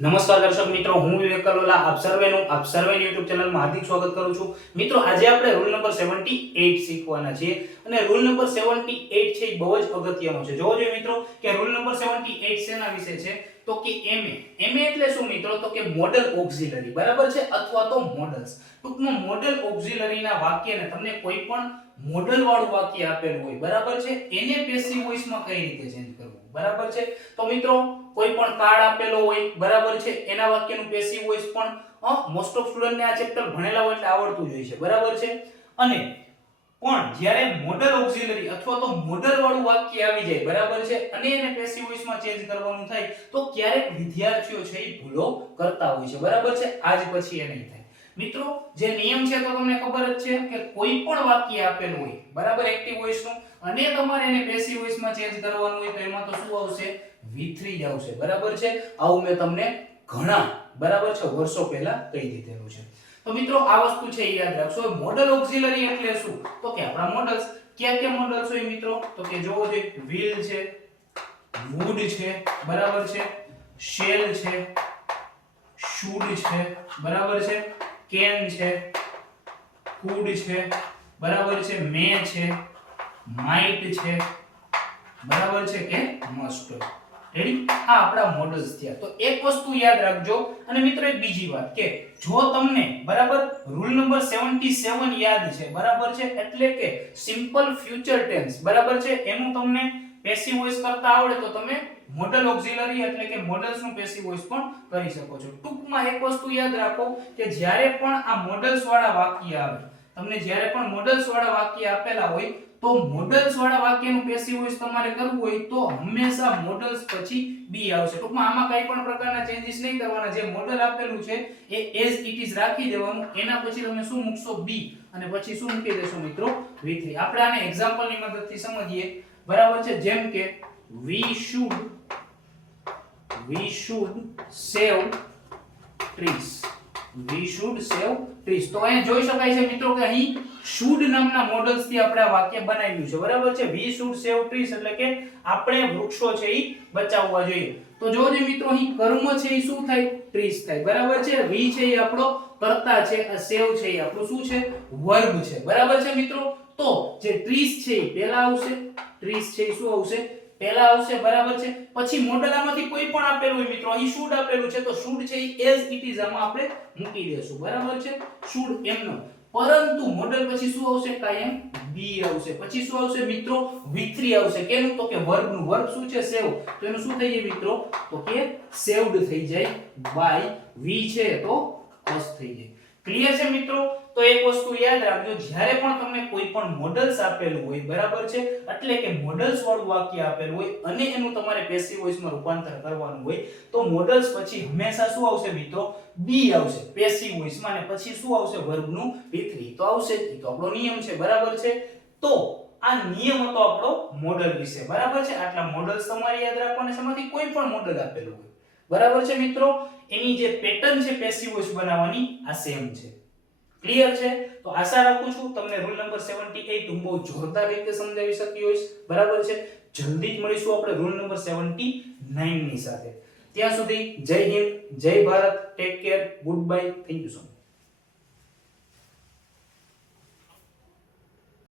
નમસ્કાર દર્શક મિત્રો, હું વિવેક કલોલા આપ સર્વેની YouTube ચેનલમાં હાર્દિક સ્વાગત કરું છું. મિત્રો, આજે આપણે રૂલ નંબર 78 શીખવાના છીએ અને રૂલ નંબર 78 છે એ બહુ જ અગત્યનો છે. જોવો જોઈએ મિત્રો કે રૂલ નંબર 78 શેના વિશે છે તો કે MA એટલે શું મિત્રો તો કે મોડલ ઓક્ઝિલરી, બરાબર છે, અથવા તો મોડલ્સ. ટૂંકમાં મોડલ ઓક્ઝિલરીના વાક્યને તમને કોઈ પણ મોડલ વાળું વાક્ય આપેલું હોય, બરાબર છે, એને પેસિવ વોઇસમાં કઈ રીતે ચેન્જ કરવું, બરાબર છે. તો મિત્રો, કોઈ પણ કાર્ડ આપેલો હોય, બરાબર છે, એના વાક્યનું પેસિવ વોઇસ પણ મોસ્ટ ઓફ સ્ટુડન્ટને આ ચેપ્ટર ભણેલા હોય એટલે આવડતું જ હોય છે, બરાબર છે. અને પણ જ્યારે મોડલ ઓક્ઝિલરી અથવા તો મોડલ વાળું વાક્ય આવી જાય, બરાબર છે, અને એને પેસિવ વોઇસમાં ચેન્જ કરવાનું થાય તો ક્યારેક વિદ્યાર્થીઓ છે એ ભૂલો કરતા હોય છે, બરાબર છે. આજ પછી એ નહીં થાય. મિત્રો, જે નિયમ છે તો તમને ખબર જ છે કે કોઈ પણ વાક્ય આપેલું હોય, બરાબર, એક્ટિવ વોઇસનું, અને તમારે એને પેસિવ વોઇસમાં ચેન્જ કરવાનું હોય તો એમાં તો શું આવશે? V3 જ આવશે, બરાબર છે. આવું મેં તમને ઘણા, બરાબર છે, વર્ષો પહેલા કહી દીધેલું છે. તો મિત્રો, આ વસ્તુ છે એ યાદ રાખશો. મોડલ ઓક્ઝિલરી એટલે શું તો કે આપણા મોડલ્સ કયા મોડલ્સ હોય મિત્રો તો કે જોવો જોઈએ, વ્હીલ છે, વુડ છે, બરાબર છે, શેલ છે, શુડ છે, બરાબર છે, કેન છે, કુડ છે, બરાબર છે, મે છે, માઇટ છે, બરાબર છે, કે મસ્ટ. રેડી? આ આપણા મોડલ્સ થયા. તો એક વસ્તુ યાદ રાખજો. અને મિત્રો, એક બીજી વાત કે જો તમને, બરાબર, રૂલ નંબર 77 યાદ છે, બરાબર છે, એટલે કે સિમ્પલ ફ્યુચર ટેન્સ, બરાબર છે, એનું તમને પેસિવ વોઇસ કરતા આવડે તો તમે મોડલ ઓક્ઝિલરી એટલે કે મોડલ્સ નું પેસિવ વોઇસ પણ કરી શકો છો. ટૂંકમાં એક વસ્તુ યાદ રાખો કે જ્યારે પણ આ મોડલ્સ વાળા વાક્ય આવે, તમને જ્યારે પણ મોડલ્સ વાળા વાક્ય આપેલા હોય તો મોડલ્સ વાળા વાક્યનું પેસિવ વોઇસ તમારે કરવું હોય તો હંમેશા મોડલ્સ પછી બી આવશે. ટૂંકમાં આમાં કંઈ પણ પ્રકારના ચેન્જીસ નહીં કરવાના. જે મોડલ આપેલું છે એ એઝ ઇટ ઇઝ રાખી દેવાનું. એના પછી તમે શું મૂકશો? બી, અને પછી શું મૂકી દેશો મિત્રો? V3. આપણે આને એક્ઝામ્પલની મદદથી સમજીએ, બરાબર છે. જેમ કે we should save trees. We should save trees. તો અહીંયા જોઈ શકાય છે મિત્રો કે અહીં should નામના મોડલ્સ થી આપણે આ વાક્ય બનાવ્યું છે, બરાબર છે. We should save trees એટલે કે આપણે વૃક્ષો છે એ બચાવવા જોઈએ. તો જોજો મિત્રો, અહીં કર્મ છે એ શું થાય? ટ્રીસ થાય, બરાબર છે. we છે એ આપણો કર્તા છે, આ save છે એ આપણું શું છે? વર્બ છે, બરાબર છે મિત્રો. તો જે ટ્રીસ છે એ પહેલા આવશે, ટ્રીસ છે એ શું આવશે? પહેલા આવશે, બરાબર છે. પછી મોડલ આમાંથી કોઈ પણ આપેલું હોય મિત્રો, અહીં should આપેલું છે તો should છે એ as it is આમાં આપણે મૂકી દેશું, બરાબર છે. should એમનો, પરંતુ મોડલ પછી શું આવશે? કાયમ બી આવશે. પછી શું આવશે મિત્રો? V3 આવશે. કેનું? તો કે વર્બ નું. વર્બ શું છે? સેવ. તો એનું શું થઈ જાય મિત્રો? તો કે સેવ્ડ થઈ જાય બાય વી છે તો us થઈ જાય. ક્લિયર છે મિત્રો? તો એક વસ્તુ યાદ રાખજો, જ્યારે પણ તમને કોઈ પણ મોડલ્સ આપેલું હોય, બરાબર છે, એટલે કે મોડલ્સ વાળું વાક્ય આપેલું હોય અને એનું તમારે પેસિવ વોઇસમાં રૂપાંતર કરવાનું હોય તો મોડલ્સ પછી હંમેશા શું આવશે મિત્રો? બી આવશે પેસિવ વોઇસમાં, અને પછી શું આવશે? વર્બનું V3 તો આવશે જ. તો આપણો નિયમ છે, બરાબર છે. તો આ નિયમ હતો આપણો મોડલ વિશે, બરાબર છે. આટલા મોડલ્સ તમારે યાદ રાખવાના છે. એમાંથી કોઈ પણ મોડલ આપેલું હોય, બરાબર છે મિત્રો, એની જે પેટર્ન છે પેસિવ વોઇસ બનાવવાની આ સેમ છે. ક્લિયર છે? તો આશા રાખું છું તમને રૂલ નંબર 78 હું બહુ જોરદાર રીતે સમજાવી શક્યો હોઈશ, બરાબર છે. જલ્દી જ મળીશું આપણે રૂલ નંબર 79 ની સાથે. ત્યાં સુધી જય હિન્દ, જય Bharat, take care, good bye, thank you so much.